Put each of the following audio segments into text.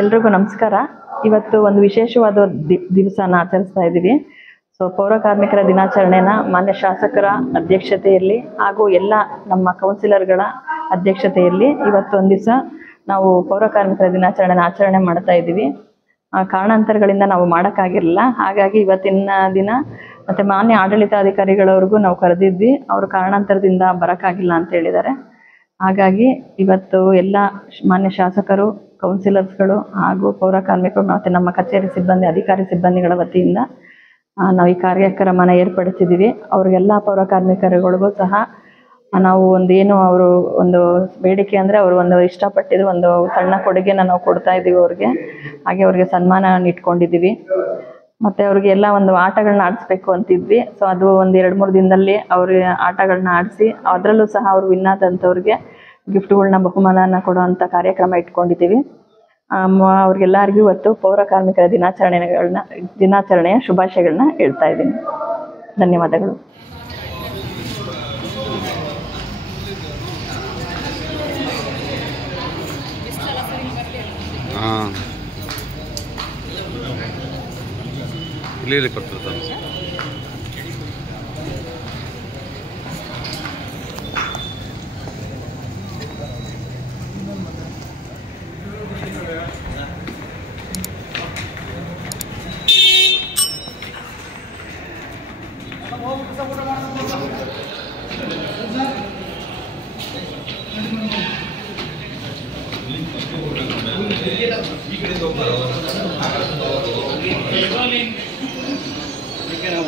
ಎಲ್ರಿಗೂ ನಮಸ್ಕಾರ. ಇವತ್ತು ಒಂದು ವಿಶೇಷವಾದ ದಿವಸನ ಆಚರಿಸ್ತಾ ಇದ್ದೀವಿ. ಪೌರ ಕಾರ್ಮಿಕರ ದಿನಾಚರಣೆನ ಮಾನ್ಯ ಶಾಸಕರ ಅಧ್ಯಕ್ಷತೆಯಲ್ಲಿ ಹಾಗೂ ಎಲ್ಲ ನಮ್ಮ ಕೌನ್ಸಿಲರ್ಗಳ ಅಧ್ಯಕ್ಷತೆಯಲ್ಲಿ ಇವತ್ತು ಒಂದು ದಿವಸ ನಾವು ಪೌರ ಕಾರ್ಮಿಕರ ದಿನಾಚರಣೆನ ಆಚರಣೆ ಮಾಡ್ತಾ ಇದ್ದೀವಿ. ಕಾರಣಾಂತರಗಳಿಂದ ನಾವು ಮಾಡೋಕ್ಕಾಗಿರಲಿಲ್ಲ. ಹಾಗಾಗಿ ಇವತ್ತಿನ ದಿನ ಮತ್ತು ಮಾನ್ಯ ಆಡಳಿತಾಧಿಕಾರಿಗಳವ್ರಿಗೂ ನಾವು ಕರೆದಿದ್ವಿ. ಅವರು ಕಾರಣಾಂತರದಿಂದ ಬರೋಕ್ಕಾಗಿಲ್ಲ ಅಂತ ಹೇಳಿದ್ದಾರೆ. ಹಾಗಾಗಿ ಇವತ್ತು ಎಲ್ಲ ಮಾನ್ಯ ಶಾಸಕರು, ಕೌನ್ಸಿಲರ್ಸ್ಗಳು ಹಾಗೂ ಪೌರ ಕಾರ್ಮಿಕರು ಮತ್ತು ನಮ್ಮ ಕಚೇರಿ ಸಿಬ್ಬಂದಿ, ಅಧಿಕಾರಿ ಸಿಬ್ಬಂದಿಗಳ ವತಿಯಿಂದ ನಾವು ಈ ಕಾರ್ಯಕ್ರಮನ ಏರ್ಪಡಿಸಿದ್ದೀವಿ. ಅವ್ರಿಗೆಲ್ಲ ಪೌರ ಕಾರ್ಮಿಕರುಗಳಿಗೂ ಸಹ ನಾವು ಅವರು ಒಂದು ಬೇಡಿಕೆ ಅಂದರೆ ಅವರು ಒಂದು ಇಷ್ಟಪಟ್ಟಿದ್ರು ಒಂದು ಸಣ್ಣ ಕೊಡುಗೆನ ನಾವು ಕೊಡ್ತಾ ಇದ್ದೀವಿ ಅವ್ರಿಗೆ. ಹಾಗೆ ಅವ್ರಿಗೆ ಸನ್ಮಾನ ಇಟ್ಕೊಂಡಿದ್ದೀವಿ. ಮತ್ತು ಅವ್ರಿಗೆ ಎಲ್ಲ ಒಂದು ಆಟಗಳನ್ನ ಆಡಿಸ್ಬೇಕು ಅಂತಿದ್ವಿ. ಅದು ಒಂದು 2-3 ದಿನದಲ್ಲಿ ಅವ್ರಿಗೆ ಆಟಗಳನ್ನ ಆಡಿಸಿ ಅದರಲ್ಲೂ ಸಹ ಅವರು ವಿನ್ ಆದಂಥವ್ರಿಗೆ ಗಿಫ್ಟ್ಗಳನ್ನ, ಬಹುಮಾನನ ಕೊಡುವಂಥ ಕಾರ್ಯಕ್ರಮ ಇಟ್ಕೊಂಡಿದ್ದೀವಿ. ಅವ್ರಿಗೆಲ್ಲರಿಗೂ ಇವತ್ತು ಪೌರ ಕಾರ್ಮಿಕರ ದಿನಾಚರಣೆಯ ಶುಭಾಶಯಗಳನ್ನ ಹೇಳ್ತಾ ಇದ್ದೀನಿ. ಧನ್ಯವಾದಗಳು. ಇಲ್ಲಿ ಕೊಡ್ತಿರ್ತಾರೆ.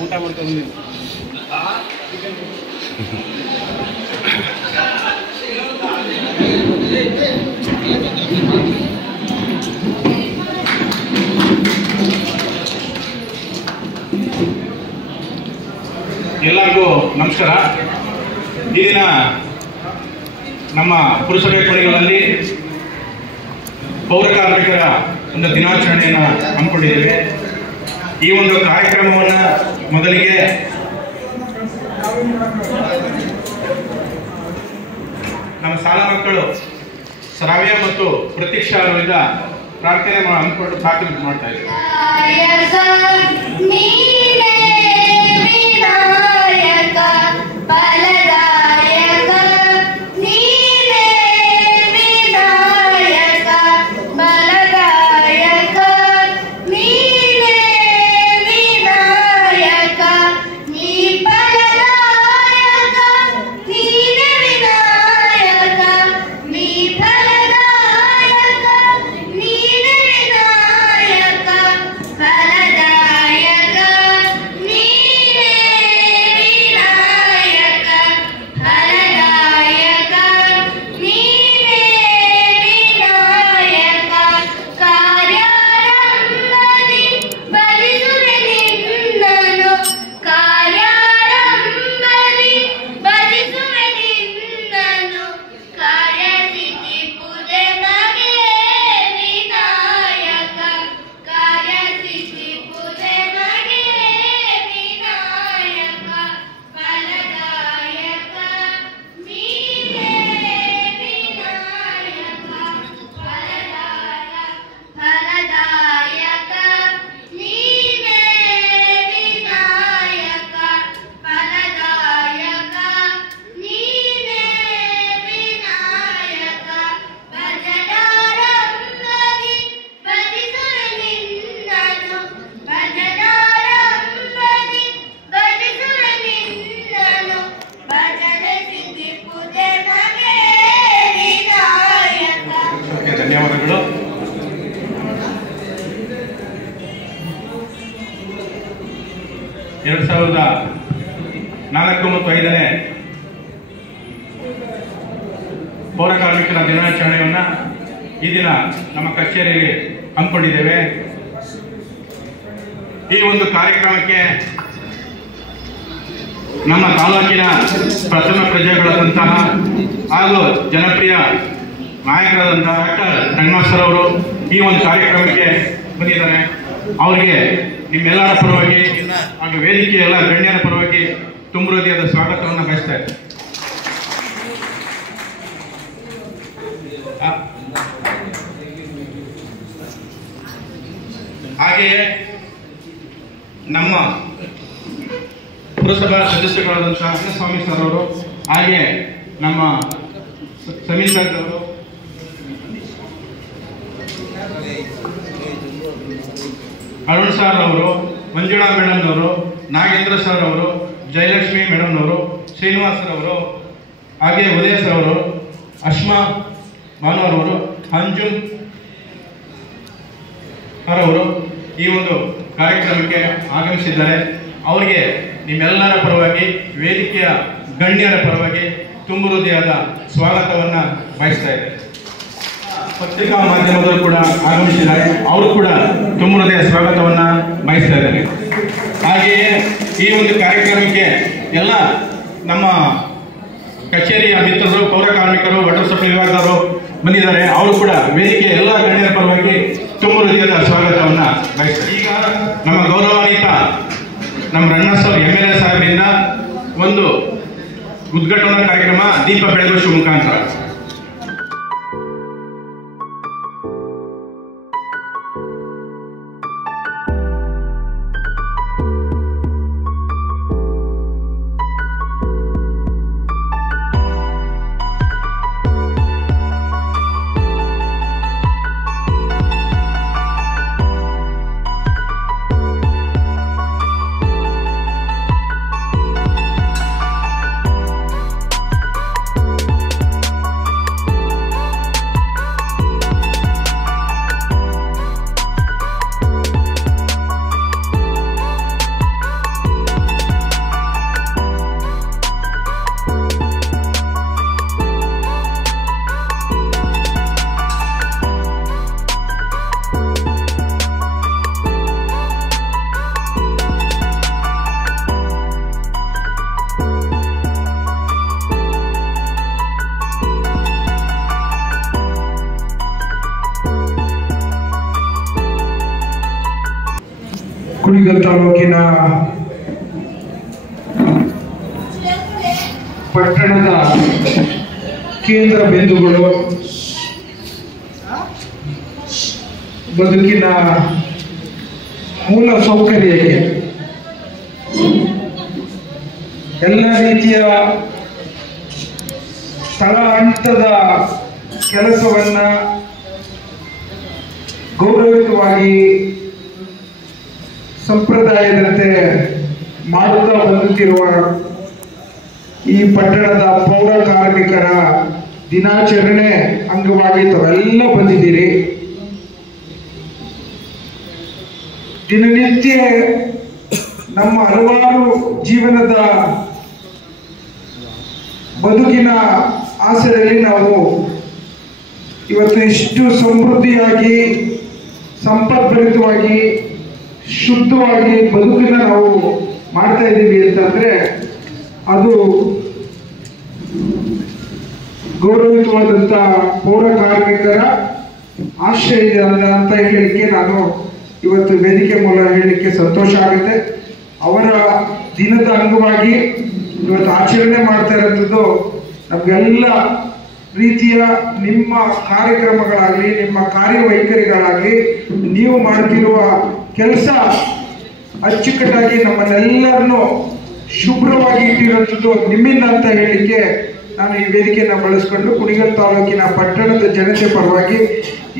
ಊಟ ಮಾಡ್ಕೊಂಡು ಎಲ್ಲರಿಗೂ ನಮಸ್ಕಾರ. ಈ ದಿನ ನಮ್ಮ ಪುರಸಭೆ ಕೊನೆಗಳಲ್ಲಿ ಪೌರ ಕಾರ್ಮಿಕರ ಒಂದು ದಿನಾಚರಣೆಯನ್ನು ಹಮ್ಮಿಕೊಂಡಿದ್ದೇವೆ. ಈ ಒಂದು ಕಾರ್ಯಕ್ರಮವನ್ನು ಮೊದಲಿಗೆ ನಮ್ಮ ಶಾಲಾ ಮಕ್ಕಳು ಶ್ರಾವ್ಯ ಮತ್ತು ಪ್ರತೀಕ್ಷಾ ಅವರಿಂದ ಪ್ರಾರ್ಥನೆ ಹಮ್ಮಿಕೊಂಡು ಪ್ರಾರ್ಥನೆ ಮಾಡ್ತಾ ಇದ್ದೇವೆ. ಧನ್ಯವಾದಗಳು. 2004 ಮತ್ತು 5ನೇ ಪೌರ ಕಾರ್ಮಿಕರ ದಿನಾಚರಣೆಯನ್ನು ಈ ದಿನ ನಮ್ಮ ಕಚೇರಿಯಲ್ಲಿ ಹಮ್ಮಿಕೊಂಡಿದ್ದೇವೆ. ಈ ಒಂದು ಕಾರ್ಯಕ್ರಮಕ್ಕೆ ನಮ್ಮ ತಾಲೂಕಿನ ಪ್ರಥಮ ಪ್ರಜೆಗಳಾದಂತಹ ಹಾಗೂ ಜನಪ್ರಿಯ ನಾಯಕರಾದಂತಹ ಡಾಕ್ಟರ್ ರಂಗನಾಥ್ ಸರ್ ಅವರು ಈ ಒಂದು ಕಾರ್ಯಕ್ರಮಕ್ಕೆ ಬಂದಿದ್ದಾರೆ. ಅವರಿಗೆ ನಿಮ್ಮೆಲ್ಲರ ಪರವಾಗಿ ಹಾಗೂ ವೇದಿಕೆಯ ಎಲ್ಲ ಗಣ್ಯರ ಪರವಾಗಿ ತುಂಬ ಹೃದಯದ ಸ್ವಾಗತವನ್ನು ಬಯಸ್ತಾ ಇದ್ದಾರೆ. ಹಾಗೆಯೇ ನಮ್ಮ ಪುರಸಭಾ ಸದಸ್ಯರಾದಂತಹ ಅನ್ನಸ್ವಾಮಿ ಸರ್ ಅವರು, ಹಾಗೆ ನಮ್ಮ ಸಮೀರ್ ಸರ್ ಅವರು, ಅರುಣ್ ಸರ್ ಅವರು, ಮಂಜುಳಾ ಮೇಡಮ್ ಅವರು, ನಾಗೇಂದ್ರ ಸರ್ ಅವರು, ಜಯಲಕ್ಷ್ಮಿ ಮೇಡಮ್ ಅವರು, ಶ್ರೀನಿವಾಸ್ ಅವರು, ಹಾಗೆ ಉದಯ ಸರ್ ಅವರು, ಅಶ್ಮಾ ಭಾನುವರವರು, ಅಂಜುನ್ ಅವರು ಈ ಒಂದು ಕಾರ್ಯಕ್ರಮಕ್ಕೆ ಆಗಮಿಸಿದ್ದಾರೆ. ಅವರಿಗೆ ನಿಮ್ಮೆಲ್ಲರ ಪರವಾಗಿ, ವೇದಿಕೆಯ ಗಣ್ಯರ ಪರವಾಗಿ ತುಂಬು ಹೃದಯದ ಸ್ವಾಗತವನ್ನ ಬಯಸ್ತಾ ಇದ್ದಾರೆ. ಪತ್ರಿಕಾ ಮಾಧ್ಯಮದವರು ಕೂಡ ಆಗಮಿಸಿದ್ದಾರೆ, ಅವರು ಕೂಡ ತುಂಬು ಹೃದಯ ಸ್ವಾಗತವನ್ನ ಬಯಸ್ತಾ ಇದ್ದಾರೆ. ಹಾಗೆಯೇ ಈ ಒಂದು ಕಾರ್ಯಕ್ರಮಕ್ಕೆ ಎಲ್ಲ ನಮ್ಮ ಕಚೇರಿಯ ಮಿತ್ರರು, ಪೌರ ಕಾರ್ಮಿಕರು, ವಾಟರ್ ಸಪ್ಲೈ ವಿಭಾಗದವರು ಬಂದಿದ್ದಾರೆ. ಅವರು ಕೂಡ ವೇದಿಕೆ ಎಲ್ಲ ಗಣ್ಯರ ಪರವಾಗಿ ತುಂಬು ಹೃದಯದ ಸ್ವಾಗತವನ್ನ ಬಯಸ್ತಾರೆ. ಈಗ ನಮ್ಮ ಗೌರವಾನ್ವಿತ ನಮ್ಮ ರಣ್ಣಸರ್ MLA ಸಾಹೇಬರಿಂದ ಒಂದು ಉದ್ಘಾಟನಾ ಕಾರ್ಯಕ್ರಮ ದೀಪ ಬೆಳಗುವ ಮುಖಾಂತರ. ಕುಣಿಗಲ್ ತಾಲೂಕಿನ ಪಟ್ಟಣದ ಕೇಂದ್ರ ಬಿಂದುಗಳು, ಬದುಕಿನ ಮೂಲ ಸೌಕರ್ಯಕ್ಕೆ ಎಲ್ಲ ರೀತಿಯ ಸ್ಥಳ ಹಂತದ ಕೆಲಸವನ್ನ ಗೌರವಯುತವಾಗಿ ಸಂಪ್ರದಾಯದಂತೆ ಮಾಡುತ್ತಾ ಬಂದುತ್ತಿರುವ ಈ ಪಟ್ಟಣದ ಪೌರ ಕಾರ್ಮಿಕರ ದಿನಾಚರಣೆ ಅಂಗವಾಗಿ ತಾವೆಲ್ಲ ಬಂದಿದ್ದೀರಿ. ದಿನನಿತ್ಯ ನಮ್ಮ ಹಲವಾರು ಜೀವನದ ಬದುಕಿನ ಆಸೆಯಲ್ಲಿ ನಾವು ಇವತ್ತು ಇಷ್ಟು ಸಮೃದ್ಧಿಯಾಗಿ, ಸಂಪದ್ಭರಿತವಾಗಿ, ಶುದ್ಧವಾಗಿ ಬದುಕನ್ನ ನಾವು ಮಾಡ್ತಾ ಇದ್ದೀವಿ ಅಂತಂದ್ರೆ ಅದು ಗೌರವಿತವಾದಂಥ ಪೌರ ಕಾರ್ಮಿಕರ ಆಶ್ರಯ ಅಂತ ಹೇಳಲಿಕ್ಕೆ ನಾನು ಇವತ್ತು ವೇದಿಕೆ ಮೂಲಕ ಹೇಳಲಿಕ್ಕೆ ಸಂತೋಷ ಆಗುತ್ತೆ. ಅವರ ದಿನದ ಅಂಗವಾಗಿ ಇವತ್ತು ಆಚರಣೆ ಮಾಡ್ತಾ ಇರೋಂಥದ್ದು ನಮಗೆಲ್ಲ ರೀತಿಯ ನಿಮ್ಮ ಕಾರ್ಯಕ್ರಮಗಳಾಗಲಿ, ನಿಮ್ಮ ಕಾರ್ಯವೈಖರಿಗಳಾಗಲಿ, ನೀವು ಮಾಡ್ತಿರುವ ಕೆಲಸ ಅಚ್ಚುಕಟ್ಟಾಗಿ ನಮ್ಮನ್ನೆಲ್ಲರನ್ನು ಶುಭ್ರವಾಗಿ ಇಟ್ಟಿರುವಂಥದ್ದು ನಿಮ್ಮಿಂದ ಅಂತ ಹೇಳಲಿಕ್ಕೆ ನಾನು ಈ ವೇದಿಕೆಯನ್ನು ಬಳಸಿಕೊಂಡು ಕುಣಿಗಲ್ ತಾಲೂಕಿನ ಪಟ್ಟಣದ ಜನತೆ ಪರವಾಗಿ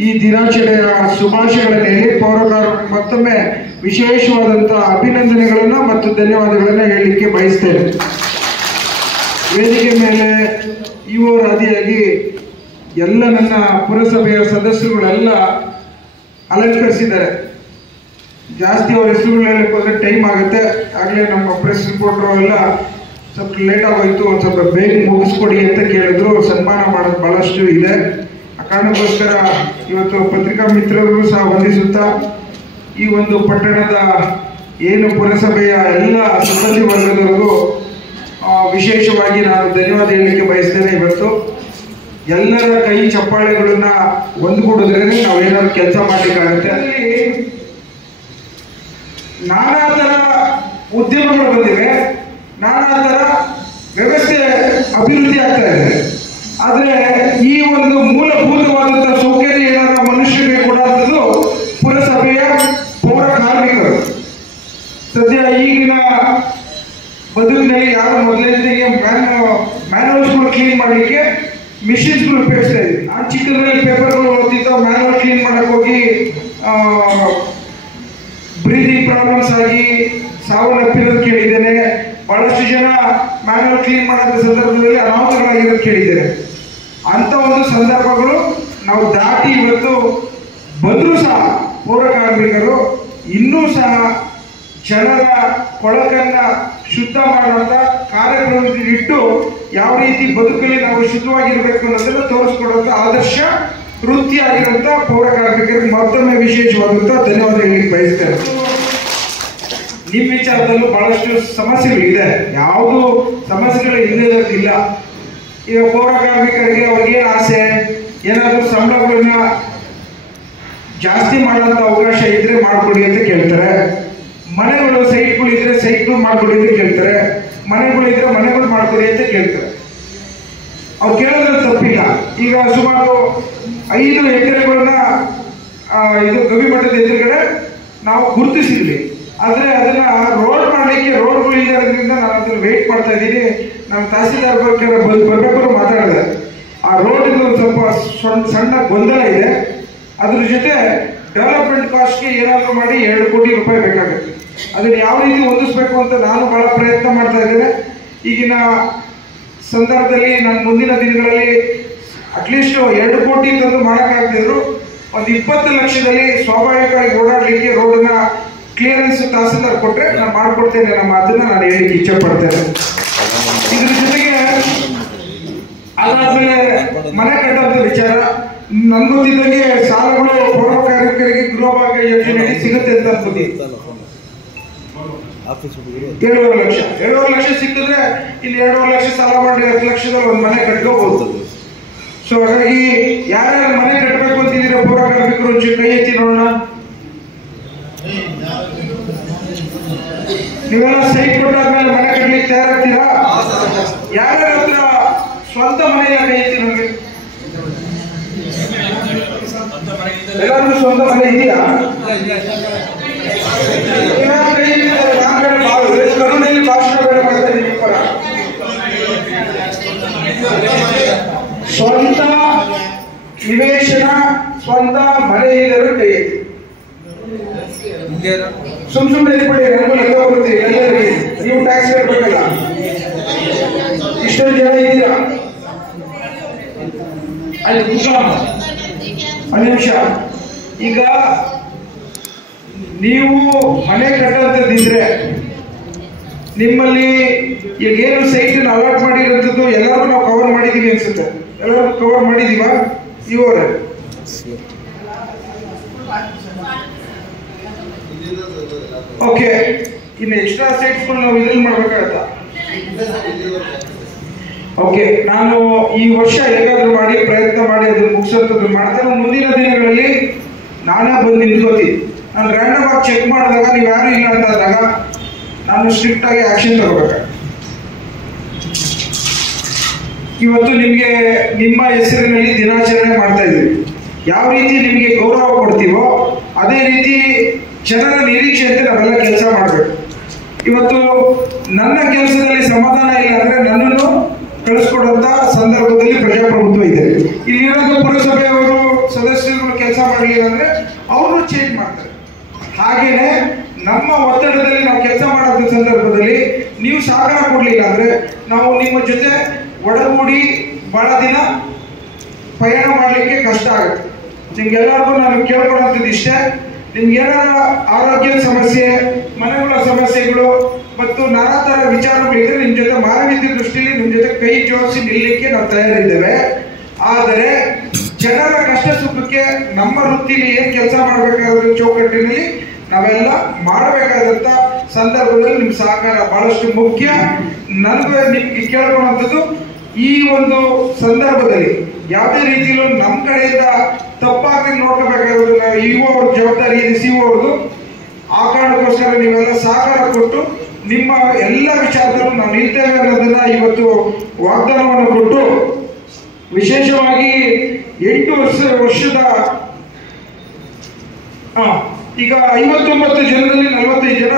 ಈ ದಿನಾಚರಣೆಯ ಶುಭಾಶಯಗಳನ್ನು ಹೇಳಿ ಪೌರಕಾರರಿಗೆ ಮತ್ತೊಮ್ಮೆ ವಿಶೇಷವಾದಂಥ ಅಭಿನಂದನೆಗಳನ್ನು ಮತ್ತು ಧನ್ಯವಾದಗಳನ್ನು ಹೇಳಲಿಕ್ಕೆ ಬಯಸ್ತೇನೆ. ವೇದಿಕೆ ಮೇಲೆ ಆದಿಯಾಗಿ ಎಲ್ಲ ನನ್ನ ಪುರಸಭೆಯ ಸದಸ್ಯರುಗಳೆಲ್ಲ ಅಲಂಕರಿಸಿದ್ದಾರೆ. ಜಾಸ್ತಿ ಅವ್ರ ಹೆಸರುಗಳು ಹೇಳಕ್ಕೆ ಹೋದ್ರೆ ಟೈಮ್ ಆಗುತ್ತೆ. ಆಗಲೇ ನಮ್ಮ ಪ್ರೆಸ್ ರಿಪೋರ್ಟರ್ ಎಲ್ಲ ಸ್ವಲ್ಪ ಲೇಟ್ ಆಗೋಯ್ತು, ಒಂದು ಸ್ವಲ್ಪ ಬೇಗ ಮುಗಿಸ್ಕೊಡಿ ಅಂತ ಕೇಳಿದ್ರು. ಸನ್ಮಾನ ಮಾಡೋದು ಬಹಳಷ್ಟು ಇದೆ. ಆ ಕಾರಣಕ್ಕೋಸ್ಕರ ಇವತ್ತು ಪತ್ರಿಕಾ ಮಿತ್ರರು ಸಹ ವಂದಿಸುತ್ತಾ ಈ ಒಂದು ಪಟ್ಟಣದ ಏನು ಪುರಸಭೆಯ ಎಲ್ಲ ಸಿಬ್ಬಂದಿ ವರ್ಗದವರೆಗೂ ವಿಶೇಷವಾಗಿ ನಾನು ಧನ್ಯವಾದ ಹೇಳಲಿಕ್ಕೆ ಬಯಸ್ತೇನೆ. ಇವತ್ತು ಎಲ್ಲರ ಕೈ ಚಪ್ಪಾಳೆಗಳನ್ನ ಒಂದುಗೂಡಿದ್ರೆ ನಾವೇನಾದ್ರು ಕೆಲಸ ಮಾಡ್ಲಿಕ್ಕಾಗತ್ತೆ. ಅಲ್ಲಿ ನಾನಾ ತರ ಉದ್ಯಮಗಳು ಬಂದಿವೆ, ನಾನಾ ತರ ವ್ಯವಸ್ಥೆ ಅಭಿವೃದ್ಧಿ ಆಗ್ತಾ ಇದೆ. ಆದ್ರೆ ಈ ಒಂದು ಮೂಲಭೂತವಾದಂತಹ ಸೌಕರ್ಯ ಏನಾರ ಮನುಷ್ಯರಿಗೆ ಕೊಡುವಂಥದ್ದು ಪುರಸಭೆಯ ಪೌರ ಮಿಷಿನ್ಸ್ಗಳು ಉಪಯೋಗಿಸ್ತಾ ಇದ್ದೀವಿ. ನಾನು ಚಿಕ್ಕದ್ರಲ್ಲಿ ಪೇಪರ್ಗಳು ಓದ್ತಿದ್ದೋ, ಮ್ಯಾನುವಲ್ ಕ್ಲೀನ್ ಮಾಡಕ್ ಹೋಗಿ ಬ್ರೀದಿಂಗ್ ಪ್ರಾಬ್ಲಮ್ಸ್ ಆಗಿ ಸಾವನ್ನಪ್ಪಿರೋದು ಕೇಳಿದ್ದೇನೆ. ಬಹಳಷ್ಟು ಜನ ಮ್ಯಾನುವಲ್ ಕ್ಲೀನ್ ಮಾಡೋ ಸಂದರ್ಭದಲ್ಲಿ ಅನಾಹುತಗಳಾಗಿರೋದು ಕೇಳಿದ್ದೇನೆ. ಅಂತ ಒಂದು ಸಂದರ್ಭಗಳು ನಾವು ದಾಟಿ ಇವತ್ತು ಬಂದರೂ ಸಹ ಪೌರ ಕಾರ್ಮಿಕರು ಇನ್ನೂ ಸಹ ಜನರ ಕೊಳಕನ್ನ ಶುದ್ಧ ಮಾಡುವಂತ ಕಾರ್ಯಕ್ರಮದಲ್ಲಿ ಇಟ್ಟು ಯಾವ ರೀತಿ ಬದುಕಲ್ಲಿ ನಾವು ಶುದ್ಧವಾಗಿರ್ಬೇಕು ಅನ್ನೋದನ್ನ ತೋರಿಸ್ಕೊಡುವಂತ ಆದರ್ಶ ವೃತ್ತಿ ಆಗಿರುವಂತ ಪೌರ ಕಾರ್ಮಿಕರಿಗೆ ಮತ್ತೊಮ್ಮೆ ವಿಶೇಷವಾದಂತ ಧನ್ಯವಾದ ಹೇಳಿ ಬಯಸ್ತೇನೆ. ನಿಮ್ಮ ವಿಚಾರದಲ್ಲೂ ಬಹಳಷ್ಟು ಸಮಸ್ಯೆಗಳಿದೆ, ಯಾವುದು ಸಮಸ್ಯೆಗಳು ಇಲ್ಲದಿಲ್ಲ. ಈಗ ಪೌರ ಕಾರ್ಮಿಕರಿಗೆ ಅವ್ರಿಗೇನು ಆಸೆ, ಏನಾದರೂ ಸಂಬಳಗಳನ್ನ ಜಾಸ್ತಿ ಮಾಡೋಂಥ ಅವಕಾಶ ಇದ್ರೆ ಮಾಡ್ಕೊಡಿ ಅಂತ ಕೇಳ್ತಾರೆ. ಮನೆಗಳು ಸೈಟ್ಗಳು ಇದ್ರೆ ಸೈಟ್ಗಳು ಮಾಡ್ಕೊಡಿ ಅಂತ ಕೇಳ್ತಾರೆ. ಮನೆಗಳಿದ್ರೆ ಮನೆಗಳು ಮಾಡ್ಕೊಡಿ ಅಂತ ಕೇಳ್ತಾರೆ. ಅವ್ರು ಕೇಳೋದ್ರ ತಪ್ಪಿಲ್ಲ. ಈಗ ಸುಮಾರು 5 ಎಕರೆಗಳನ್ನ ಇದು ಗವಿಮಠದ ಎದುರುಗಡೆ ನಾವು ಗುರುತಿಸಿದ್ವಿ. ಆದ್ರೆ ಅದನ್ನ ರೋಡ್ ಮಾಡಲಿಕ್ಕೆ ರೋಡ್ಗಳು ಇರೋದ್ರಿಂದ ನಾನು ಅದನ್ನ ವೇಟ್ ಮಾಡ್ತಾ ಇದ್ದೀನಿ. ನಮ್ಮ ತಹಸೀಲ್ದಾರ್ ಬರ್ಬೇಕಾದ್ರು ಮಾತಾಡಿದೆ. ಆ ರೋಡ್ ಒಂದು ಸ್ವಲ್ಪ ಸಣ್ಣ ಗೊಂದಲ ಇದೆ. ಅದ್ರ ಜೊತೆ ಡೆವಲಪ್ಮೆಂಟ್ ಕಾಸ್ಟ್ಗೆ ಏನಾದರೂ ಮಾಡಿ 2 ಕೋಟಿ ರೂಪಾಯಿ ಬೇಕಾಗುತ್ತೆ. ಅದನ್ನ ಯಾವ ರೀತಿ ಹೊಂದಿಸ್ಬೇಕು ಅಂತ ನಾನು ಬಹಳ ಪ್ರಯತ್ನ ಮಾಡ್ತಾ ಇದ್ದೇನೆ. ಈಗಿನ ಸಂದರ್ಭದಲ್ಲಿ ನಾನು ಮುಂದಿನ ದಿನಗಳಲ್ಲಿ ಅಟ್ಲೀಸ್ಟ್ 2 ಕೋಟಿ ತಂದು ಮಾಡೋಕ್ಕಾಗ್ತಿದ್ರು ಒಂದು 20 ಲಕ್ಷದಲ್ಲಿ ಸ್ವಾಭಾವಿಕವಾಗಿ ಓಡಾಡಲಿಕ್ಕೆ ರೋಡನ್ನ ಕ್ಲಿಯರೆನ್ಸ್ ತಹಸೀಲ್ದಾರ್ ಕೊಟ್ಟರೆ ನಾನು ಮಾಡಿಕೊಡ್ತೇನೆ. ನಮ್ಮ ಅದನ್ನ ನಾನು ಹೇಳಿಕ್ಕೆ ಇಚ್ಛೆ ಪಡ್ತೇನೆ. ಇದ್ರ ಜೊತೆಗೆ ಅದಾದ್ಮೇಲೆ ಮನೆ ಕಟ್ಟೋದ ವಿಚಾರ, ನನ್ಗೆ ಗೊತ್ತಿದ್ದಂಗೆ ಸಾಲಗಳು ಪೌರ ಕಾರ್ಮಿಕರಿಗೆ ಗೃಹಭಾಗ್ಯ ಯೋಜನೆಯಲ್ಲಿ ಸಿಗುತ್ತೆ ಅಂತ ಅನ್ಕೋತೀನಿ. 7.5 ಲಕ್ಷ ಸಿಕ್ಕಿದ್ರೆ ಇಲ್ಲಿ 2.5 ಲಕ್ಷ ಸಾಲ ಮಾಡಿ 10 ಲಕ್ಷದಲ್ಲಿ ಒಂದು ಮನೆ ಕಟ್ಕೋಬಹುದು. ಸೊ ಹಾಗಾಗಿ ಯಾರ್ಯಾರು ಮನೆ ಕಟ್ಟಬೇಕು ಅಂತಿದ್ದೀರಾ ಪೌರ ಕಾರ್ಮಿಕರು ಒಂಚೂರು ಕೈ ಎತ್ತಿ ನೋಡೋಣ. ನೀವೆಲ್ಲ ಸೈಟ್ ಕೊಟ್ಟಾದ್ಮೇಲೆ ಮನೆ ಕಟ್ಟಲಿಕ್ಕೆ ತಯಾರಾಗ್ತೀರಾ? ಯಾರ್ಯಾರ ಹತ್ರ ಸ್ವಂತ ಮನೆ ಕೈ ಎತ್ತಿ ನಮಗೆ. ಎಲ್ಲರಿಗೂ ಸ್ವಂತ ಮನೆ ಇದೆಯಾ? ಕರುಣೆಯಲ್ಲಿ ಭಾಷಣ ಬೇಡ ಮಾಡ್ತಾ ಇದ್ದೀನಿ. ಸ್ವಂತ ನಿವೇಶನ, ಸ್ವಂತ ಮನೆ ಇದ್ದರೂ ಕೈ ಎತ್ತಿ. ಸುಮ್ಮನೆ ಇಟ್ಬಿಡಿ, ನನಗೂ ಲೆಕ್ಕ ಬರುತ್ತೆ. ಎಲ್ಲರಿಗೆ ನೀವು ಟ್ಯಾಕ್ಸ್ ಕಟ್ಟಬೇಕಲ್ಲ. ಇಷ್ಟೊಂದು ಜನ ಇದ್ದೀರಾ ಅಲ್ಲಿ ನಿಮಿಷ. ಈಗ ನೀವು ಮನೆ ಕಟ್ಟೋದಿದ್ರೆ ನಿಮ್ಮಲ್ಲಿ ಈಗೇನು ಸೈಟ್ ಅಲಾಟ್ ಮಾಡಿರೋಂಥದ್ದು ಎಲ್ಲರಿಗೂ ನಾವು ಕವರ್ ಮಾಡಿದೀವಿ ಅನ್ಸುತ್ತೆ. ಎಲ್ಲರಿಗೂ ಕವರ್ ಮಾಡಿದೀವ? ಇವರೇ ಓಕೆ. ಇನ್ನು ಎಕ್ಸ್ಟ್ರಾ ಸೈಟ್ಸ್ಗಳು ನಾವು ಇದ್ರಲ್ಲಿ ಮಾಡ್ಬೇಕಾಗತ್ತ? ಓಕೆ, ನಾನು ಈ ವರ್ಷ ಹೇಗಾದ್ರೂ ಮಾಡಿ ಪ್ರಯತ್ನ ಮಾಡಿ ಅದನ್ನ ಮುಗಿಸೋದು ಮಾಡ್ತೇನೆ. ಮುಂದಿನ ದಿನಗಳಲ್ಲಿ ನಾನೇ ಬಂದು ನಿಂತ್ಕೋತೀನಿ. ನಾನು ರ್ಯಾಂಡಮ್ ಆಗಿ ಚೆಕ್ ಮಾಡಿದಾಗ ನೀವು ಯಾರು ಇಲ್ಲ ಅಂತಾದಾಗ ನಾನು ಸ್ಟ್ರಿಕ್ಟ್ ಆಗಿ ಆಕ್ಷನ್ ತಗೋಬೇಕು. ಇವತ್ತು ನಿಮಗೆ ನಿಮ್ಮ ಹೆಸರಿನಲ್ಲಿ ದಿನಾಚರಣೆ ಮಾಡ್ತಾ ಇದ್ದೀವಿ. ಯಾವ ರೀತಿ ನಿಮಗೆ ಗೌರವ ಕೊಡ್ತೀವೋ ಅದೇ ರೀತಿ ಜನರ ನಿರೀಕ್ಷೆಯಂತೆ ನಾವೆಲ್ಲ ಕೆಲಸ ಮಾಡಬೇಕು. ಇವತ್ತು ನನ್ನ ಕೆಲಸದಲ್ಲಿ ಸಮಾಧಾನ ಇಲ್ಲ ಅಂದ್ರೆ ನನ್ನನ್ನು ಕಳಿಸ್ಕೊಡುವಂತ ಸಂದರ್ಭದಲ್ಲಿ ಪ್ರಜಾಪ್ರಭುತ್ವ ಇದೆ. ಇಲ್ಲಿರೋದು ಪುರಸಭೆಯವರು ಸದಸ್ಯರುಗಳು ಕೆಲಸ ಮಾಡಲಿಲ್ಲ ಅಂದ್ರೆ ಅವರು ಚೇಂಜ್ ಮಾಡ್ತಾರೆ. ಹಾಗೇನೆ ನಮ್ಮ ಒತ್ತಡದಲ್ಲಿ ನಾವು ಕೆಲಸ ಮಾಡೋ ಸಂದರ್ಭದಲ್ಲಿ ನೀವು ಸಹಕಾರ ಕೊಡ್ಲಿಲ್ಲ ಅಂದ್ರೆ ನಾವು ನಿಮ್ಮ ಜೊತೆ ಒಡಗೂಡಿ ಬಹಳ ದಿನ ಪಯಣ ಮಾಡಲಿಕ್ಕೆ ಕಷ್ಟ ಆಗುತ್ತೆ. ನಿಮ್ಗೆಲ್ಲರಿಗೂ ನಾನು ಕೇಳ್ಕೊಳಂಥದ್ದು ಇಷ್ಟೇ, ನಿಮ್ಗೆ ಏನಾರ ಆರೋಗ್ಯದ ಸಮಸ್ಯೆ, ಮನೆಗಳ ಸಮಸ್ಯೆಗಳು ಮತ್ತು ನಾನಾ ತರ ವಿಚಾರಗಳಿದ್ರೆ ನಿಮ್ಮ ಜೊತೆ ಮಾನವೀಯತೆ ದೃಷ್ಟಿಯಲ್ಲಿ ನಿಮ್ಮ ಜೊತೆ ಕೈ ಜೋಡಿಸಿ ನಿಲ್ಲಲಿಕ್ಕೆ ನಾವು ತಯಾರಿದ್ದೇವೆ. ಆದರೆ ಜನರ ಕಷ್ಟ ಸುಖಕ್ಕೆ ನಮ್ಮ ವೃತ್ತಿಲಿ ಏನ್ ಕೆಲಸ ಮಾಡಬೇಕಾದ ಚೌಕಟ್ಟಿನಲ್ಲಿ ನಾವೆಲ್ಲ ಮಾಡಬೇಕಾದಂತ ಸಂದರ್ಭದಲ್ಲಿ ನಿಮ್ಮ ಸಹಕಾರ ಬಹಳಷ್ಟು ಮುಖ್ಯ. ನನಗೆ ನಿಮ್ಗೆ ಕೇಳ್ಕೊಳ್ಳುವಂಥದ್ದು, ಈ ಒಂದು ಸಂದರ್ಭದಲ್ಲಿ ಯಾವುದೇ ರೀತಿಯಲ್ಲೂ ನಮ್ಮ ಕಡೆಯಿಂದ ತಪ್ಪಾಗಿ ನೋಡ್ಕೋಬೇಕಾಗಿರೋದು ನಾವು ಇಒ ಅವ್ರ ಜವಾಬ್ದಾರಿ ಇದೆ, ಸಿಒ ಅವ್ರದ್ದು. ಆ ಕಾರಣಕ್ಕೋಸ್ಕರ ನೀವೆಲ್ಲ ಸಹಕಾರ ಕೊಟ್ಟು ನಿಮ್ಮ ಎಲ್ಲ ವಿಚಾರದಲ್ಲೂ ನಾವು ನಿಲ್ತೇವೆ ಅನ್ನೋದನ್ನ ಇವತ್ತು ವಾಗ್ದಾನವನ್ನು ಕೊಟ್ಟು, ವಿಶೇಷವಾಗಿ 8 ವರ್ಷದ ಈಗ 59 ಜನರಲ್ಲಿ 45 ಜನ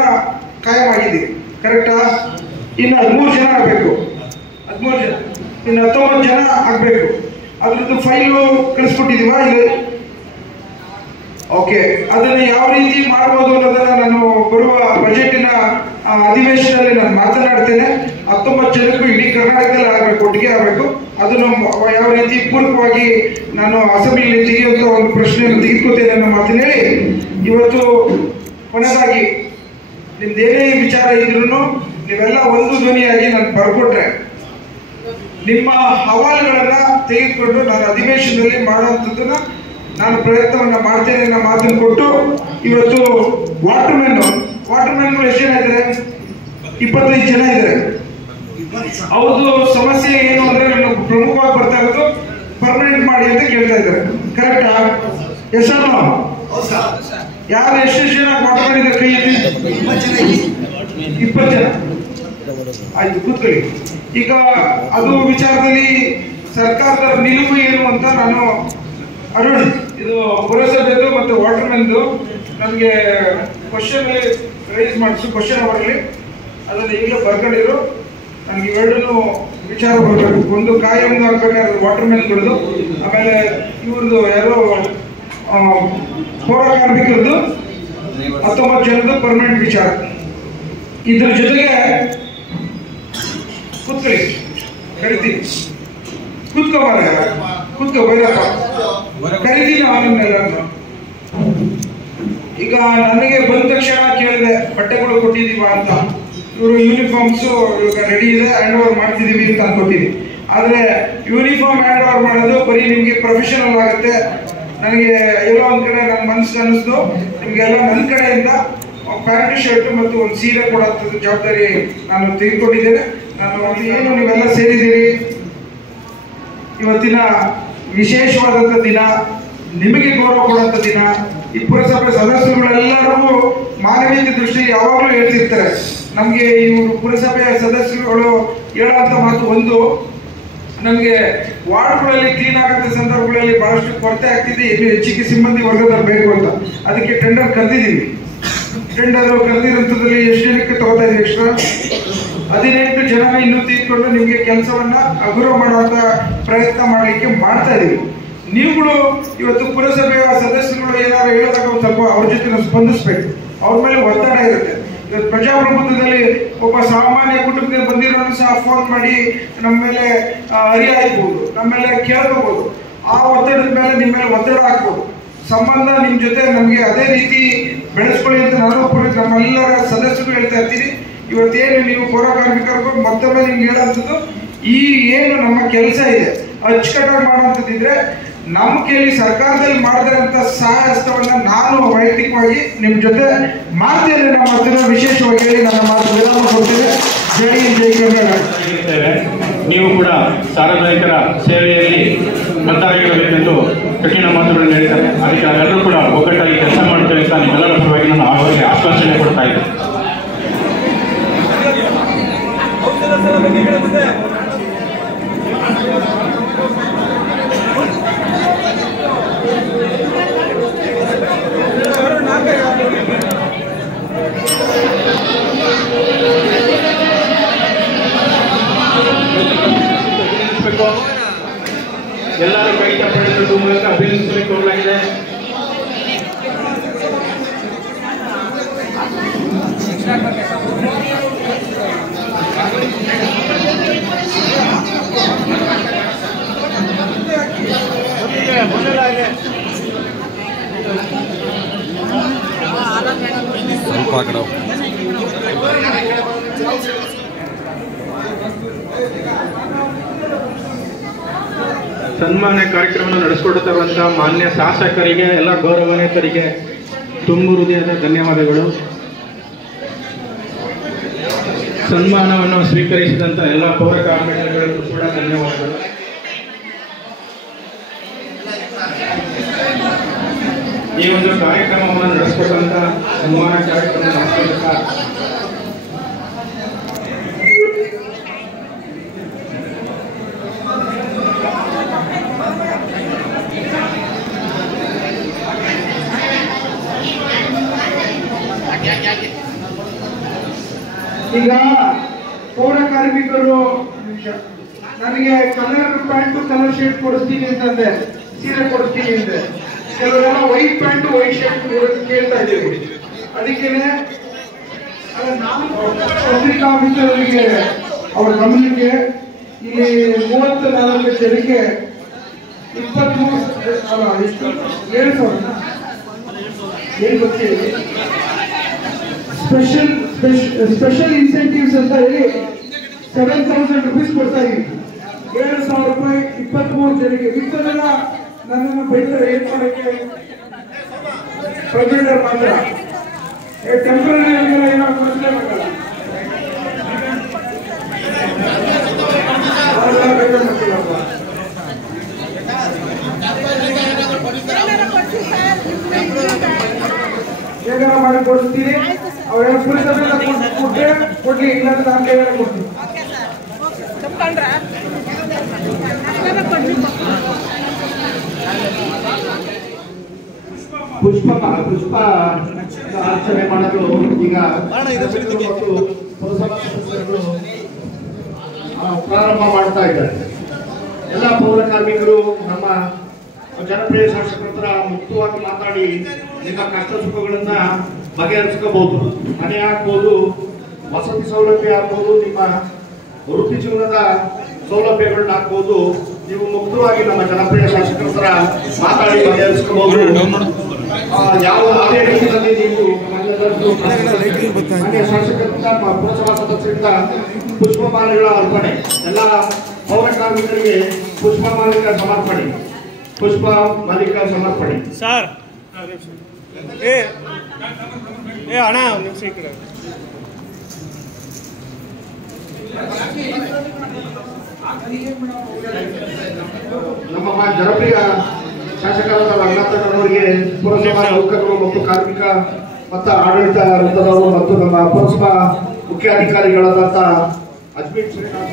ಕಾಯವಾಗಿದ್ದೀವಿ, ಕರೆಕ್ಟಾ? ಇನ್ನು 13 ಜನ ಆಗಬೇಕು. 13 ಜನ, ಇನ್ನು 19 ಜನ ಆಗಬೇಕು. ಅದ್ರದ್ದು ಫೈಲು ಕಳಿಸ್ಕೊಟ್ಟಿದೀವಾ ಇಲ್ಲ? ಓಕೆ, ಅದನ್ನ ಯಾವ ರೀತಿ ಮಾಡ್ಬೋದು ಅನ್ನೋದನ್ನ ನಾನು ಬರುವ ಬಜೆಟಿನ ಅಧಿವೇಶನದಲ್ಲಿ ನಾನು ಮಾತನಾಡ್ತೇನೆ. 19 ಜನಕ್ಕೂ ಇಡೀ ಕರ್ನಾಟಕದಲ್ಲಿ ಆಗಬೇಕು, ಒಟ್ಟಿಗೆ ಆಗಬೇಕು. ಅದನ್ನು ಯಾವ ರೀತಿ ಪೂರಕವಾಗಿ ನಾನು ಅಸೆಂಬ್ಲಿಯಲ್ಲಿ ತೆಗೆಯುವಂತ ಒಂದು ಪ್ರಶ್ನೆಯನ್ನು ತೆಗೆದುಕೊತೇನೆ ಅನ್ನೋ ಮಾತನ್ನ ಹೇಳಿ, ಇವತ್ತು ಕೊನೆಯದಾಗಿ ನಿಮ್ದೇನೇ ವಿಚಾರ ಇದ್ರೂ ನೀವೆಲ್ಲ ಒಂದು ಧ್ವನಿಯಾಗಿ ನಾನು ಬರ್ಕೊಟ್ರೆ ನಿಮ್ಮ ಹವಾಲುಗಳನ್ನ ತೆಗೆದುಕೊಂಡು ನಾನು ಅಧಿವೇಶನದಲ್ಲಿ ಮಾಡುವಂಥದ್ದನ್ನ ನಾನು ಪ್ರಯತ್ನವನ್ನ ಮಾಡ್ತೇನೆ ಅನ್ನೋ ಮಾತನ್ನು ಕೊಟ್ಟು, ಇವತ್ತು ವಾಟರ್ಮ್ಯಾನ್ಗಳು ಎಷ್ಟು ಜನ ಇದ್ದಾರೆ? 25 ಜನ ಇದ್ದಾರೆ. ಅವ್ರದ್ದು ಸಮಸ್ಯೆ ಏನು ಅಂದ್ರೆ ನಾನು ಪ್ರಮುಖವಾಗಿ ಬರ್ತಾ ಇರೋದು ಪರ್ಮನೆಂಟ್ ಮಾಡಿ ಅಂತ ಕೇಳ್ತಾ ಇದ್ದಾರೆ. ಕರೆಕ್ಟಾ? Yes or no? ಯಾರು ಎಷ್ಟು ಜನ ವಾಟರ್ಮ್ಯಾನ್ ಇದ್ದಾರೆ? ಕೈ ಎತ್ತಿ. 20 ಜನ. ಆಯ್ತು, ಕೂತ್ಕೊಳ್ಳಿ. ಈಗ ಅದು ವಿಚಾರದಲ್ಲಿ ಸರ್ಕಾರದ ನಿಲುವು ಏನು ಅಂತ ನಾನು ಅರುಣ್, ಇದು ಪುರಸಭೆದು ಮತ್ತು ವಾಟರ್ಮ್ಯಾನ್ದು ನನಗೆ ಕ್ವಶನ್ ರೈಸ್ ಮಾಡಿಸು, ಕ್ವಶನ್ ಅವರಲ್ಲಿ ಅದನ್ನು ಈಗಲೇ ಬರ್ಕೊಂಡಿರು. ನನಗೆ ಇವೆರಡೂ ವಿಚಾರ ಬರಬೇಕು. ಒಂದು ಕಾಯಿ ಒಂದು ಹಾಕ್ಬೇಕಾದ್ರೆ ವಾಟರ್ಮ್ಯಾನ್ಗಳದ್ದು, ಆಮೇಲೆ ಇವ್ರದ್ದು ಯಾರೋ ಪೌರ ಕಾರ್ಮಿಕರದ್ದು 19 ಜನದ್ದು ಪರ್ಮನೆಂಟ್ ವಿಚಾರ. ಇದ್ರ ಜೊತೆಗೆ ಕೂತ್ಕೊಳ್ಳಿ, ಕರಿತೀನಿ. ಕೂತ್ಕೋ ಬೈರಪ್ಪ, ಕರಿತೀನಿ ಅವನನ್ನೆಲ್ಲ. ಈಗ ನನಗೆ ಬಂದ ತಕ್ಷಣ ಕೇಳಿದೆ ಬಟ್ಟೆಗಳು ಕೊಟ್ಟಿದೀವ ಅಂತ. ಇವರು ಯೂನಿಫಾರ್ಮ್ಸ್ ಇವಾಗ ರೆಡಿ ಇದೆ, ಹ್ಯಾಂಡ್ ಓವರ್ ಮಾಡ್ತಿದೀವಿ ಅಂತ ಅನ್ಕೊತೀನಿ. ಆದ್ರೆ ಯೂನಿಫಾರ್ಮ್ ಹ್ಯಾಂಡ್ ಓವರ್ ಮಾಡೋದು ಬರೀ ನಿಮ್ಗೆ ಪ್ರೊಫೆಷನಲ್ ಆಗುತ್ತೆ. ನನಗೆ ಎಲ್ಲೋ ಒಂದ್ ಕಡೆ ನನ್ನ ಮನಸ್ಸು ಅನ್ನಿಸ್ತು, ನಿಮ್ಗೆಲ್ಲ ನನ್ನ ಕಡೆಯಿಂದ ಪ್ಯಾಂಟ್ ಶರ್ಟ್ ಮತ್ತು ಒಂದು ಸೀರೆ ಕೊಡೋಂಥದ್ದು ಜವಾಬ್ದಾರಿ ನಾನು ತೆಗೆದುಕೊಂಡಿದ್ದೇನೆ. ನಾನು ಏನು ನೀವೆಲ್ಲ ಸೇರಿದ್ದೀರಿ, ಇವತ್ತಿನ ವಿಶೇಷವಾದಂಥ ದಿನ, ನಿಮಗೆ ಗೌರವ ಕೊಡುವಂಥ ದಿನ. ಈ ಪುರಸಭೆ ಸದಸ್ಯರುಗಳೆಲ್ಲರಿಗೂ ಮಾನವೀಯತೆ ದೃಷ್ಟಿ ಯಾವಾಗಲೂ ಹೇಳ್ತಿರ್ತಾರೆ. ನಮಗೆ ಇವರು ಪುರಸಭೆಯ ಸದಸ್ಯರುಗಳು ಹೇಳುವಂಥ ಮಾತು ಒಂದು, ನಮಗೆ ವಾರ್ಡ್ಗಳಲ್ಲಿ ಕ್ಲೀನ್ ಆಗಂತ ಸಂದರ್ಭಗಳಲ್ಲಿ ಬಹಳಷ್ಟು ಕೊರತೆ ಆಗ್ತಿದೆ, ಇನ್ನು ಹೆಚ್ಚಿಗೆ ಸಿಬ್ಬಂದಿ ವರ್ಗದವ್ರು ಬೇಕು ಅಂತ. ಅದಕ್ಕೆ ಟೆಂಡರ್ ಕರೆದಿದ್ದೀವಿ. ಟೆಂಡರ್ ಕರೆದಿರೋಂಥದ್ದಲ್ಲಿ ಎಷ್ಟು ಜನಕ್ಕೆ ತಗೋತಾ ಇದೀವಿ? ಎಕ್ಸ್ಟ್ರಾ 18 ಜನ ಇನ್ನೂ ತೀರ್ಕೊಂಡು ನಿಮಗೆ ಕೆಲಸವನ್ನ ಹಗುರ ಮಾಡುವಂತ ಪ್ರಯತ್ನ ಮಾಡಲಿಕ್ಕೆ ಮಾಡ್ತಾ ಇದೀವಿ. ನೀವುಗಳು ಇವತ್ತು ಪುರಸಭೆಯ ಸದಸ್ಯರುಗಳು ಏನಾದ್ರು ಹೇಳಿದಾಗ ಒಂದು ಸ್ವಲ್ಪ ಅವ್ರ ಜೊತೆ ಸ್ಪಂದಿಸ್ಬೇಕು. ಅವ್ರ ಮೇಲೆ ಒತ್ತಡ ಇರುತ್ತೆ. ಇವತ್ತು ಪ್ರಜಾಪ್ರಭುತ್ವದಲ್ಲಿ ಒಬ್ಬ ಸಾಮಾನ್ಯ ಕುಟುಂಬದಿಂದ ಬಂದಿರೋನು ಸಹ ಫೋನ್ ಮಾಡಿ ನಮ್ಮ ಮೇಲೆ ಹರಿಯಾಯ್ಬೋದು, ನಮ್ಮ ಮೇಲೆ ಕೇಳ್ಕೋಬಹುದು. ಆ ಒತ್ತಡದ ಮೇಲೆ ನಿಮ್ಮ ಮೇಲೆ ಒತ್ತಡ ಹಾಕ್ಬೋದು. ಸಂಬಂಧ ನಿಮ್ ಜೊತೆ ನಮ್ಗೆ ಅದೇ ರೀತಿ ಬೆಳೆಸ್ಕೊಳ್ಳಿ ಅಂತ ನಾನು ನಮ್ಮೆಲ್ಲರ ಸದಸ್ಯರು ಹೇಳ್ತಾ ಇರ್ತೀನಿ. ಇವತ್ತೇನು ನೀವು ಪೌರ ಕಾರ್ಮಿಕರಿಗೂ ಮತ್ತೊಮ್ಮೆ ನಿಮ್ಗೆ ಹೇಳೋಂಥದ್ದು, ಈ ಏನು ನಮ್ಮ ಕೆಲಸ ಇದೆ ಅಚ್ಚುಕಟ್ಟಾಗಿ ಮಾಡುವಂಥದ್ದಿದ್ರೆ ನಮ್ಮ ಕೈಲಿ ಸರ್ಕಾರದಲ್ಲಿ ಮಾಡಿದಂಥ ಸಹಾಯ ಹಸ್ತವನ್ನ ನಾನು ವೈಯಕ್ತಿಕವಾಗಿ ನಿಮ್ಮ ಜೊತೆ ಮಾಡ್ತೇನೆ. ನಮ್ಮ ಹತ್ತಿರ ವಿಶೇಷವಾಗಿ ಹೇಳಿ ನನ್ನ ಮಾತು ವಿರಾಮ ಕೊಡ್ತೇನೆ. ಜೈ ಹಿಂದ್, ಜೈ ಕರ್ನಾಟಕ. ನೀವು ಕೂಡ ಸಾರ್ವಜನಿಕರ ಸೇವೆಯಲ್ಲಿ ಮತದಾರರಾಗಬೇಕೆಂದು ಕಠಿಣ ಮಾತುಗಳನ್ನು ಹೇಳ್ತಾರೆ. ಅದಕ್ಕೆ ನಾವೆಲ್ಲರೂ ಕೂಡ ಒಗ್ಗಟ್ಟಾಗಿ ಕೆಲಸ ಮಾಡ್ತೇವೆ ಅಂತ ನಿಮ್ಮೆಲ್ಲರ ಪರವಾಗಿ ನಾನು ಅವರಿಗೆ ಆಶ್ವಾಸನೆ ಕೊಡ್ತಾ ಇದ್ದೇನೆ. ಎಲ್ಲರೂ ಕೈ ತಪ್ಪಡಿಸುವ ಮೂಲಕ ಅಭಿನಂದಿಸಲಿಕ್ಕೆ ಹೋಗಲಾಗಿದೆ. ಸನ್ಮಾನ ಕಾರ್ಯಕ್ರಮವನ್ನು ನಡೆಸಿಕೊಡುತ್ತಿರುವಂತಹ ಮಾನ್ಯ ಶಾಸಕರಿಗೆ, ಎಲ್ಲ ಗೌರವಾನ್ವಿತರಿಗೆ ತುಂಬು ಹೃದಯದ ಧನ್ಯವಾದಗಳು. ಸನ್ಮಾನವನ್ನು ಸ್ವೀಕರಿಸಿದಂಥ ಎಲ್ಲ ಪೌರ ಕಾರ್ಮಿಕರಿಗೂ ಕೂಡ ಧನ್ಯವಾದಗಳು. ಈ ಒಂದು ಕಾರ್ಯಕ್ರಮವನ್ನು ನಡೆಸಿಕೊಟ್ಟಂತ ಸನ್ಮಾನ ಕಾರ್ಯಕ್ರಮ ನಡೆಸಿಕೊಟ್ಟ ಈಗ ಪೌರ ಕಾರ್ಮಿಕರು ನನಗೆ ಕಲರ್ ಪ್ಯಾಂಟು ಕಲರ್ ಶರ್ಟ್ ಕೊಡಿಸ್ತೀನಿ ಅಂತಂದೆ, ಸೀರೆ ಕೊಡಿಸ್ತೀನಿ ಅಂದೆ. ಕೆಲವರೆಲ್ಲ ವೈಟ್ ಪ್ಯಾಂಟು ವೈಟ್ ಶರ್ಟ್ ಕೇಳ್ತಾ ಇದ್ದೀವಿ. ಅದಕ್ಕೇನೆ ನಾನು ಪತ್ರಿಕಾ ಆಫೀಸರ್ಗೆ ಅವರ ಗಮನಕ್ಕೆ ಇಲ್ಲಿ 34 ಜನಕ್ಕೆ 23 ಅಲ್ಲ ಎಷ್ಟು 7,000 ಏನು ಗೊತ್ತಿದೆ ಸ್ಪೆಷಲ್ ಇನ್ಸೆಂಟಿವ್ಸ್ ಅಂತ ಹೇಳಿ 7,000 rupees ಕೊಡ್ತಾ ಇದ್ದೀವಿ. 7,000 ರೂಪಾಯಿ 23 ಜನಕ್ಕೆ. ಮಿಕ್ಕದೆಲ್ಲ ನನ್ನನ್ನು ಬೈತಾರೆ ಏನ್ ಮಾಡೋಕ್ಕೆ, ಪ್ರೊಸೀಜರ್ ಮಾತ್ರ ಟೆಂಪರರಿ ಏನೋ ಕೊಡಿಸಲೇಬೇಕಲ್ಲ. ಹೇಗಾರ ಮಾಡಿ ಕೊಡಿಸ್ತೀನಿ. ಅವ್ರ ಪುರಸಭೆಲ್ಲ ಕೊಟ್ಟರೆ ಕೊಡ್ಲಿ, ಇಲ್ಲಾಂದ್ರೆ ನಾನು ಕೈಯಾರ ಕೊಡ್ತೀನಿ. ಪುಷ್ಪ ಅರ್ಚನೆ ಮಾಡಲು ಈಗ ಮತ್ತು ಪುರಸಭಾ ಸದಸ್ಯರು ಪ್ರಾರಂಭ ಮಾಡ್ತಾ ಇದ್ದಾರೆ. ಎಲ್ಲ ಪೌರ ಕಾರ್ಮಿಕರು ನಮ್ಮ ಜನಪ್ರಿಯ ಶಾಸಕರ ಹತ್ರ ಮುಕ್ತವಾಗಿ ಮಾತಾಡಿ ನಿಮ್ಮ ಕಷ್ಟ ಸುಖಗಳನ್ನ ಬಗೆಹರಿಸ್ಕೋಬಹುದು. ಮನೆ ಆಗ್ಬೋದು, ವಸತಿ ಸೌಲಭ್ಯ ಆಗ್ಬೋದು, ನಿಮ್ಮ ವೃತ್ತಿ ಜೀವನದ ಸೌಲಭ್ಯಗಳನ್ನ ಹಾಕ್ಬೋದು. ನೀವು ಮುಕ್ತವಾಗಿ ನಮ್ಮ ಜನಪ್ರಿಯ ಶಾಸಕರ ಹತ್ರ ಮಾತಾಡಿ ಬಗೆಹರಿಸ್ಕೋಬಹುದು. ಯಾವ ಅದೇ ರೀತಿಯಲ್ಲಿ ನೀವು ಮಾನ್ಯ ಶಾಸಕರಿಂದ ಪುರಸಭಾ ಸದಸ್ಯರಿಂದ ಪುಷ್ಪಮಾಲೆಗಳ ಅರ್ಪಣೆ, ಎಲ್ಲ ಪೌರ ಕಾರ್ಮಿಕರಿಗೆ ಪುಷ್ಪಮಾಲಿಕ ಸಮರ್ಪಣೆ, ಪುಷ್ಪ ಮಾಲಿಕ ಸಮರ್ಪಣೆ. ಸರ್ ಅಣ್ಣ ನಿಮಿಷ ಈ ಕಡೆ. ನಮ್ಮ ಜನಪ್ರಿಯ ಶಾಸಕರಾದ ರಂಗನಾಥನವರಿಗೆ ಪುರಸಭಾ ನೌಕರರು ಮತ್ತು ಕಾರ್ಮಿಕ ಮತ್ತು ಆಡಳಿತ ವೃಂದದವರು ಮತ್ತು ನಮ್ಮ ಪುರಸಭಾ ಮುಖ್ಯಾಧಿಕಾರಿಗಳಾದಂಥ ಅಜ್ಮೀರ್ ಶ್ರೀನಿವಾಸ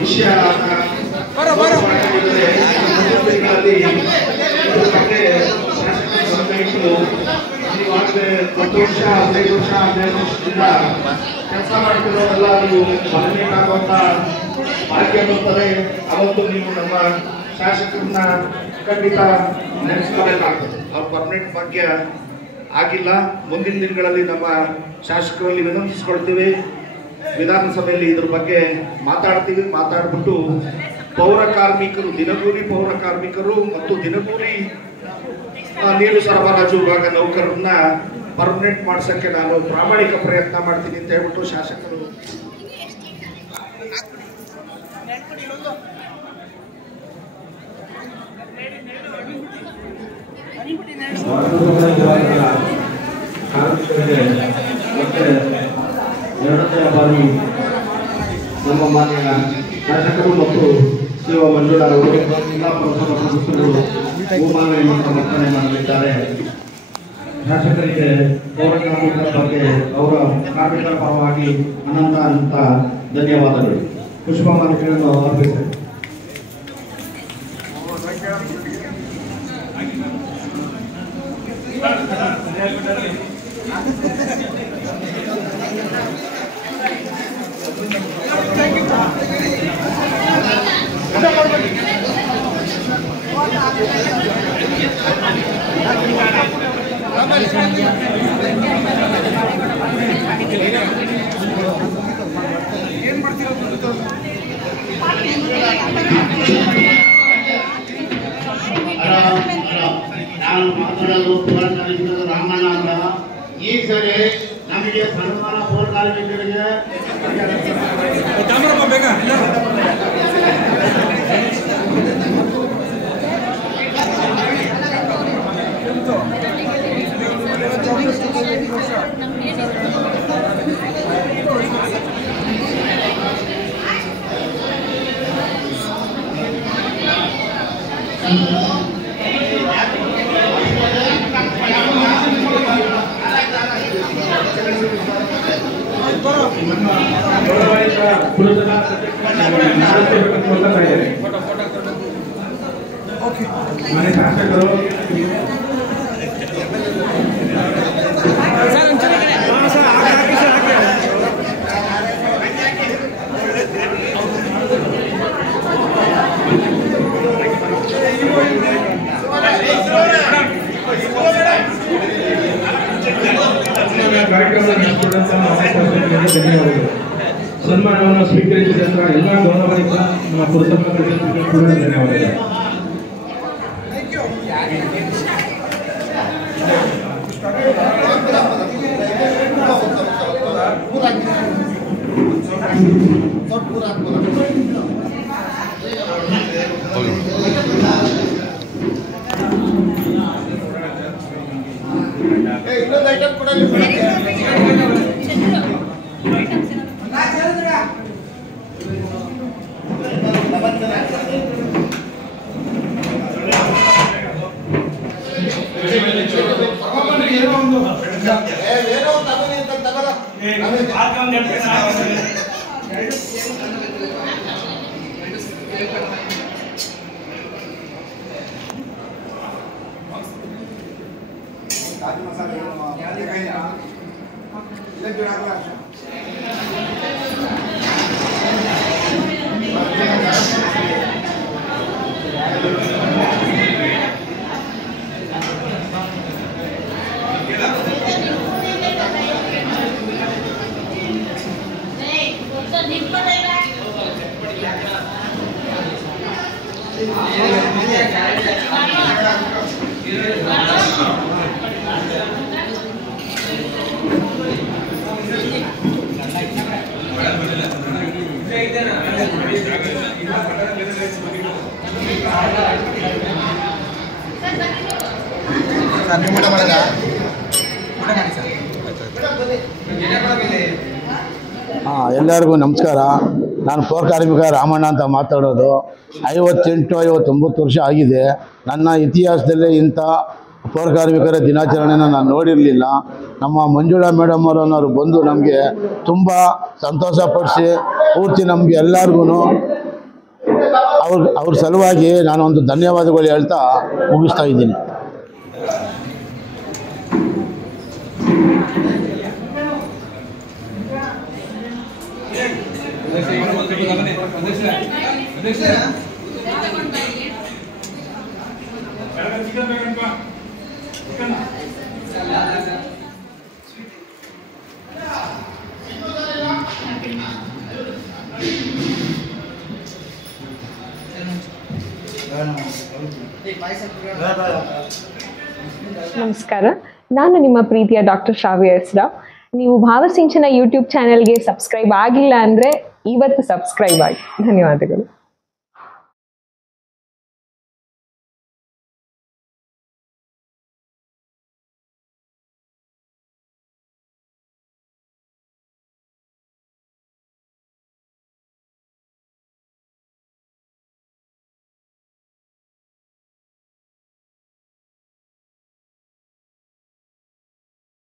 ವಿಷಯ ವರ್ಷ 15 ವರ್ಷದಿಂದ ಕೆಲಸ ಮಾಡ್ತಿರೋದೆಲ್ಲ ನೀವು ಮನೆಯಾಗುವಂತ ಭಾಗ್ಯ ಬರ್ತದೆ. ಅವತ್ತು ನೀವು ನಮ್ಮ ಶಾಸಕರನ್ನ ಖಂಡಿತ ನೆನೆಸ್ಕೋಬೇಕಾಗ್ತದೆ. ಅವ್ರ ಪರ್ಮನೆಂಟ್ ಭಾಗ್ಯ ಆಗಿಲ್ಲ. ಮುಂದಿನ ದಿನಗಳಲ್ಲಿ ನಮ್ಮ ಶಾಸಕರಲ್ಲಿ ವಿನಂತಿಸ್ಕೊಳ್ತೀವಿ, ವಿಧಾನಸಭೆಯಲ್ಲಿ ಇದ್ರ ಬಗ್ಗೆ ಮಾತಾಡ್ತೀವಿ. ಮಾತಾಡ್ಬಿಟ್ಟು ಪೌರ ಕಾರ್ಮಿಕರು, ದಿನಗೂಲಿ ಪೌರ ಕಾರ್ಮಿಕರು ಮತ್ತು ದಿನಗೂಲಿ ನೀರು ಸರಬರಾಜು ವಿಭಾಗ ನೌಕರರನ್ನ ಪರ್ಮನೆಂಟ್ ಮಾಡ್ಸಕ್ಕೆ ನಾನು ಪ್ರಾಮಾಣಿಕ ಪ್ರಯತ್ನ ಮಾಡ್ತೀನಿ ಅಂತ ಹೇಳ್ಬಿಟ್ಟು ಶಾಸಕರು ಎರಡನೇ ಬಾರಿ ನಮ್ಮ ಮಾನ್ಯ ಶಾಸಕರು ಮತ್ತು ಶಿವ ಮಂಜುಳಾ ಅವರು ಜಿಲ್ಲಾ ಪುರಸಭಾ ಸದಸ್ಯರು ಹೂಮಾಲೆಯನ್ನು ಸಮರ್ಪಣೆ ಮಾಡಲಿದ್ದಾರೆ. ಶಾಸಕರಿಗೆ ಪೌರ ಕಾರ್ಮಿಕರ ಬಗ್ಗೆ ಅವರ ಕಾರ್ಮಿಕರ ಪರವಾಗಿ ಅನಂತ ಧನ್ಯವಾದಗಳು. ಪುಷ್ಪಮಾಲಿಕೆಯನ್ನು ಅರ್ಪಿಸಿದೆ. ನಾನು ಮಾತಾಡೋದು ಪೌರ ಕಾರ್ಮಿಕರ ರಾಮಣ್ಣ ಅಂತ. ಈ ಸರಿ ನಮಗೆ ಸನ್ಮಾನ ಪೌರ ಕಾರ್ಮಿಕರಿಗೆ ಮನೆ ಶಾಸಕರು ಸನ್ಮಾನವನ್ನು ಸ್ವೀಕರಿಸಿದಂತ ಎಲ್ಲ ಗೌರವಾನ್ವಿತ ನಮ್ಮ ಪುರಸಭಾ ಪ್ರತಿನಿಧಿಗಳು ಕೂಡ ಧನ್ಯವಾದಗಳು. ಇನ್ನೊಂದು ಐಟಮ್ ಕೂಡ ಎಲ್ಲರಿಗೂ ನಮಸ್ಕಾರ. ನಾನು ಪೌರ ಕಾರ್ಮಿಕ ರಾಮಣ್ಣ ಅಂತ ಮಾತಾಡೋದು. 58-59 ವರ್ಷ ಆಗಿದೆ. ನನ್ನ ಇತಿಹಾಸದಲ್ಲೇ ಇಂಥ ಪೌರ ಕಾರ್ಮಿಕರ ದಿನಾಚರಣೆನ ನಾನು ನೋಡಿರಲಿಲ್ಲ. ನಮ್ಮ ಮಂಜುಳಾ ಮೇಡಮ್ ಅವರನ್ನವರು ಬಂದು ನಮಗೆ ತುಂಬ ಸಂತೋಷಪಡಿಸಿ ಪೂರ್ತಿ ನಮಗೆ ಎಲ್ಲರಿಗೂ ಅವ್ರ ಸಲುವಾಗಿ ನಾನೊಂದು ಧನ್ಯವಾದಗಳು ಹೇಳ್ತಾ ಮುಗಿಸ್ತಾ ಇದ್ದೀನಿ. ನಮಸ್ಕಾರ, ನಾನು ನಿಮ್ಮ ಪ್ರೀತಿಯ ಡಾಕ್ಟರ್ ಶ್ರಾವ್ಯ ಎಸ್ ರಾವ್. ನೀವು ಭಾವಸಿಂಚನ ಯೂಟ್ಯೂಬ್ ಚಾನೆಲ್ಗೆ ಸಬ್ಸ್ಕ್ರೈಬ್ ಆಗಿಲ್ಲ ಅಂದರೆ ಇವತ್ತು ಸಬ್ಸ್ಕ್ರೈಬ್ ಆಗಿ. ಧನ್ಯವಾದಗಳು.